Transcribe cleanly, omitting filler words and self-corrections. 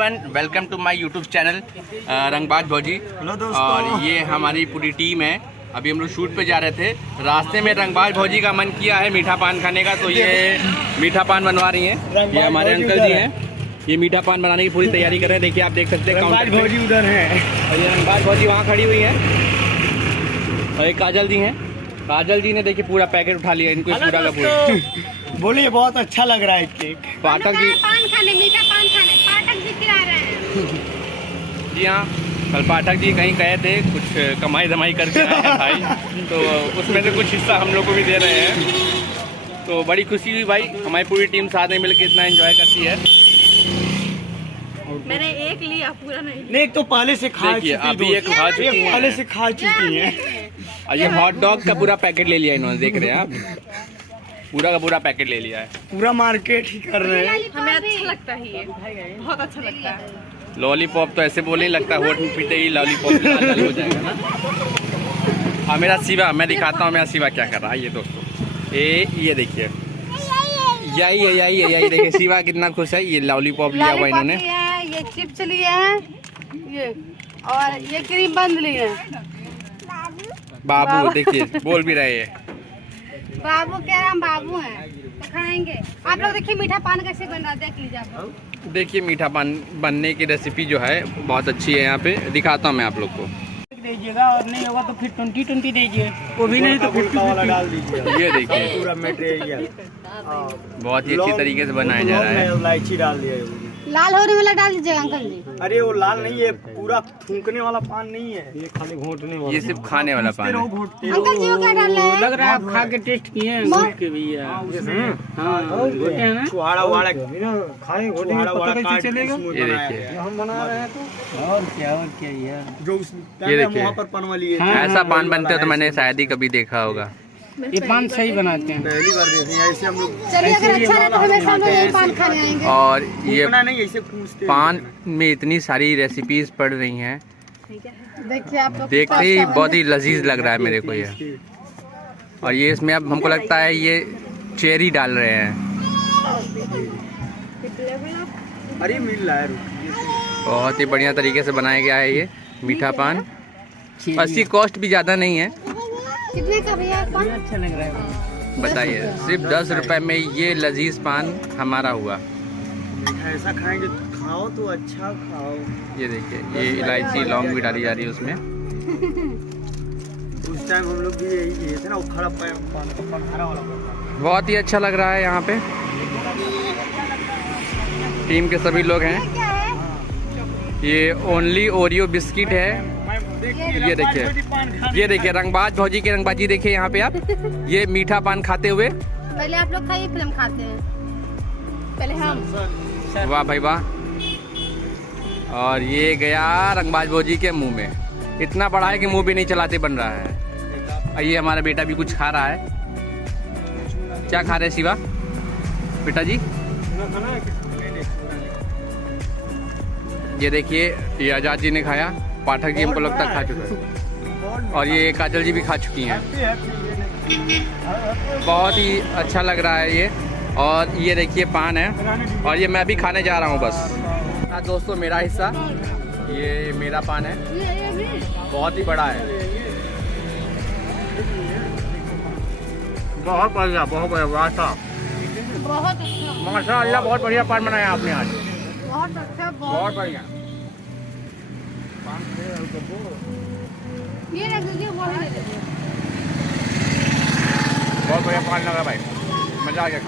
Everyone, welcome to my YouTube channel Rangbaaz Bhauji. Hello दोस्तों। और ये हमारी पूरी टीम है। अभी हम लोग शूट पे जा रहे थे, रास्ते में रंगबाज भौजी का मन किया है मीठा पान खाने का, तो ये मीठा पान बनवा रही हैं। ये हमारे अंकल जी हैं, ये मीठा पान बनाने की पूरी तैयारी कर रहे हैं। देखिए आप देख सकते हैं रंगबाज भौजी उधर हैं और ये रंगबाज भौजी वहाँ खड़ी हुई है। और ये काजल जी हैं, काजल जी ने देखिए पूरा पैकेट उठा लिया इनको पूरा का पूरा। बोलिए बहुत अच्छा लग रहा है केक। पाठक जी पान खाने, मीठा पान खाने पाठक जी खिला रहे हैं। जी हाँ, कल पाठक जी कहीं गए थे, कुछ कमाई धमाई करके आए हैं भाई, तो उसमें से कुछ हिस्सा हम लोग को भी दे रहे हैं। तो बड़ी खुशी हुई भाई, हमारी पूरी टीम साथ में मिलकर इतना एंजॉय करती है। मैंने एक लिया, पूरा नहीं लिया। नहीं, एक तो पहले से खा देखिए चुकी अभी एक खा चुकी एक पहले है से खा चुकी है। और ये हॉट डॉग का पूरा पैकेट ले लिया इन्होंने, देख रहे हैं आप, पूरा का पूरा पैकेट ले लिया है। पूरा मार्केट ही कर रहे हैं। हमें अच्छा लगता है, ये बहुत अच्छा लगता है। लॉलीपॉप तो ऐसे बोले लगता है होठ में पीते ही लॉलीपॉप लाल लाल हो जाएगा ना। हाँ मेरा शिवा, मैं दिखाता हूँ मेरा शिवा क्या कर रहा है। ये दोस्तों ये देखिए, यही देखिए शिवा कितना खुश है। ये लॉलीपॉप लिया हुआ इन्होंने, ये चिप्स लिए हैं, ये और ये क्रीम बंद लिए हैं। बाबू देखिए बोल भी रहे हैं। बाबू कह रहे हम बाबू हैं तो खाएंगे। आप लोग देखिए मीठा पान कैसे बन रहा है, देख लीजिए आप लोग। देखिए मीठा पान बनने की रेसिपी जो है बहुत अच्छी है, यहाँ पे दिखाता हूँ मैं आप लोग को। दीजिएगा और नहीं होगा तो फिर 20-20 दीजिए, वो भी नहीं तो 50 डाल दीजिए। ये देखिए पूरा मटेरियल बहुत ही अच्छी तरीके से बनाया जा रहा है। इलायची डाल दिया। लाल होने वाला डाल दीजिएगा अंकल जी। अरे वो लाल नहीं है, पूरा थूकने वाला पान नहीं है, ये खाली घोटने वाला। ये सिर्फ खाने वाला पान है। अंकल जी वो क्या डाल रहे हैं? लग रहा है आप खा के टेस्ट किए हैं घोट के भी। छुहाड़ा वाड़ा खाए, छुहाड़ा कैसे चलेगा? ये देखिए हम बना रहे हैं तो और क्या ये जो ये देखिए वहाँ पर पान वाली है। ऐसा पान बनते हो तो मैंने शायद ही कभी देखा होगा। ये पान सही बनाते हैं, पहली बार देखे हैं ऐसे हम लोग। चलिए अगर अच्छा रहा तो हमेशा हम लोग यही पान खाने आएंगे। और ये नहीं ऐसे पूछते पान में इतनी सारी रेसिपीज पड़ रही हैं, देखिए आप लोग देखते ही बहुत ही लजीज लग रहा है मेरे को ये। और ये इसमें अब हमको लगता है ये चेरी डाल रहे हैं। अरे मिल रहा है, बहुत ही बढ़िया तरीके से बनाया गया है ये मीठा पान। इसकी कॉस्ट भी ज़्यादा नहीं है। कितने का भैया पान? अच्छा लग रहा है। बताइए, सिर्फ 10 रुपए में ये लजीज पान हमारा हुआ। ऐसा खाएंगे, खाओ तो अच्छा खाओ। ये देखिए ये इलायची लौंग भी डाली जा रही है उसमें। उस टाइम हम लोग भी यही किए थे ना, वो खड़ा पान हरा वाला। बहुत ही अच्छा लग रहा है। यहाँ पे टीम के सभी लोग हैं। ये ओनली ओरियो बिस्किट है। ये देखिए रंगबाज भौजी की रंगबाजी देखिए यहाँ पे आप, ये मीठा पान खाते हुए। पहले आप लोग खाइए फिर हम खाते हैं, पहले हम। वाह भाई वाह। और ये गया रंगबाज भौजी के मुंह में, इतना बड़ा है कि मुंह भी नहीं चलाते बन रहा है। और ये हमारा बेटा भी कुछ खा रहा है। क्या खा रहे हैं शिवा बेटा जी? ये देखिए ये आजाद जी ने खाया, पाठक जी हमको लगता है खा चुका है, और ये काजल जी भी खा चुकी हैं। बहुत ही अच्छा लग रहा है ये। और ये देखिए पान है, और ये मैं भी खाने जा रहा हूँ बस। हाँ दोस्तों, मेरा हिस्सा, ये मेरा पान है, बहुत ही बड़ा है। बहुत बढ़िया, बहुत बढ़िया, माशाअल्लाह बहुत बढ़िया पान बनाया आपने आज, बहुत अच्छा, बहुत बढ़िया। ये रख दीजिए, वो ले लीजिए। बहुत बढ़िया पान लगा भाई, मजा आ गया।